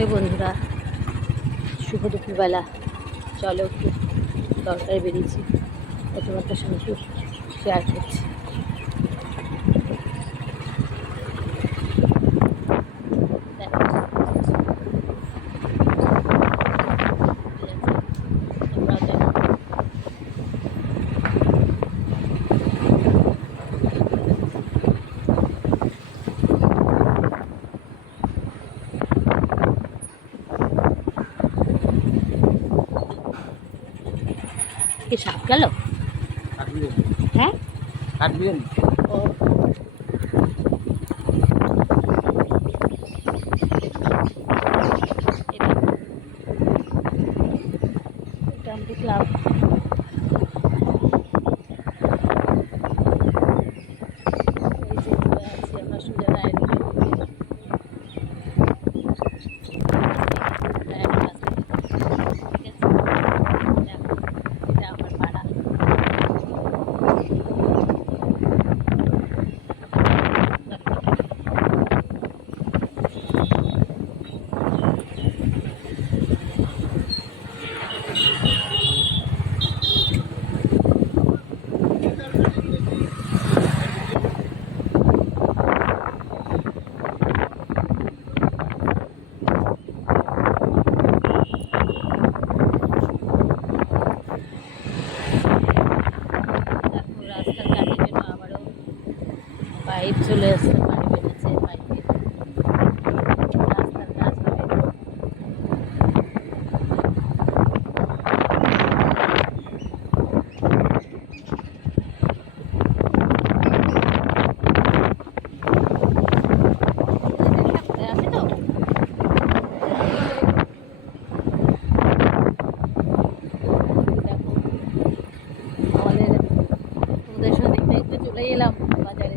তাহলে বন্ধুরা, শুভ দুপুরবেলা। চলো একটু দরকারে বেরিয়েছি, তোমাদের সঙ্গে একটু শেয়ার করছি। কি সাপ গেল? হ্যাঁ, কাটবেন। ও এটা আমি দেখলাম। এই যে চলে আসছি আমরা সোজা রায়ের দিকে। রায়ের কাছে, ঠিক আছে? এটা আমার পাড়া। এখন রাস্তার কাজের জন্য আবারও পাইপ চলে আসছে, পানি বেরোচ্ছে পাইপে, রাস্তার কাজ হবে। আছে তো, দেখো আমাদের, তোমাদের সাথে দেখতে দেখতে চলে এলাম বাজারে।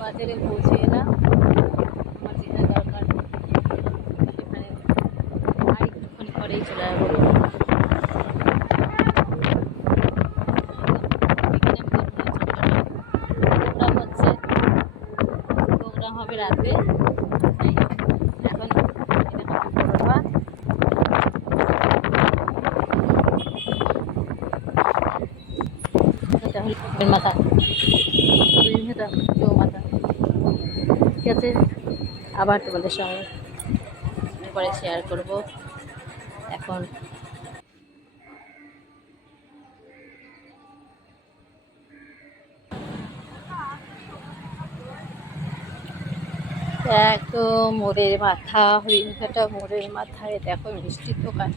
বাজারে পৌঁছে এলাম, আমার যেটা দরকার সেখানে আর একটুক্ষণ পরেই চলে যাবো। এখানে প্রোগ্রাম হচ্ছে, প্রোগ্রাম হবে রাতে, তাই এখন এটা পড়া এটা হলো মাথা, কেউ মাথা। ঠিক আছে, আবার তোমাদের সঙ্গে পরে শেয়ার করব। এখন দেখো মোড়ের মাথা, হরিণঘাটা মোড়ের মাথায় দেখো মিষ্টির দোকান।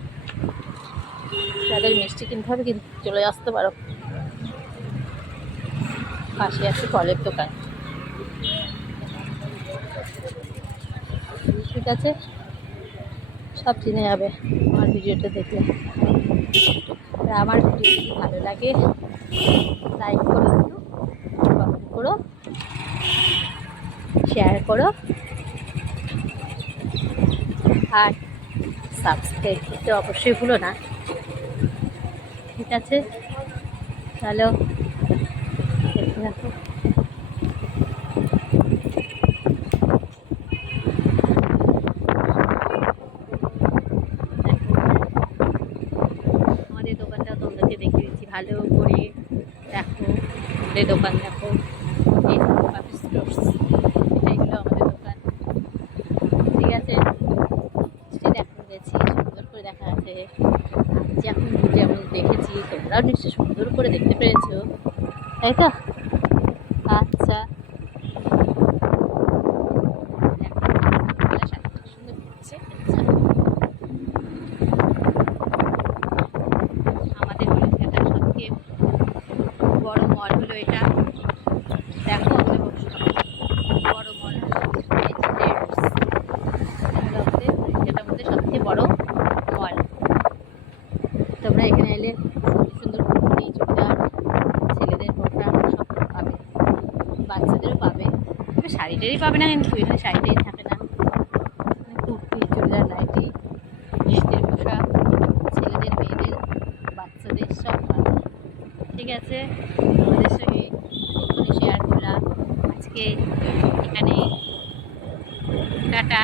যাদের মিষ্টি কিনতে হবে কিন্তু চলে আসতে পারো, পাশে আছে ফলের দোকান। ঠিক আছে, সব চিনে যাবে আমার ভিডিওটা দেখলে। আমার ভিডিও যদি ভালো লাগে লাইক করো, একটু কমেন্ট করো, শেয়ার করো, আর সাবস্ক্রাইব করতে অবশ্যই ভুলো না। ঠিক আছে, চলো দেখতে থাকো। আমাদের দোকানটা তোমাদেরকে দেখিয়ে দিচ্ছি ভালো করে। দেখো আমাদের দোকান, দেখো এই অফিস স্টোর্স, এটাই হলো আমাদের দোকান। ঠিক আছে, এখন গেছি, সুন্দর করে দেখা আছে। যেমন যেমন দেখেছি তোমরাও নিশ্চয়ই সুন্দর করে দেখতে পেরেছো, তাই তো? আচ্ছা, সুন্দর হচ্ছে। আচ্ছা, আমাদের কলকাতার সবচেয়ে বড় মল হলো এটা। দেখো আমাদের বড় মল যেটার মধ্যে সবচেয়ে বড় মল। তোমরা এখানে এলে সুন্দর সুন্দর কুর্তি, চুড়িদার, ছেলেদের পোশাক সব পাবে, বাচ্চাদেরও পাবে। তবে শাড়িটারই পাবে না, কিন্তু এখানে শাড়িটাই থাকে না। কুর্তি, চুড়িদার, নাইটি, মেয়েদের পোশাক, ছেলেদের, মেয়েদের, বাচ্চাদের সব পাবে। ঠিক আছে, আমাদের সঙ্গে শেয়ার করলাম আজকে। এখানে টাটা।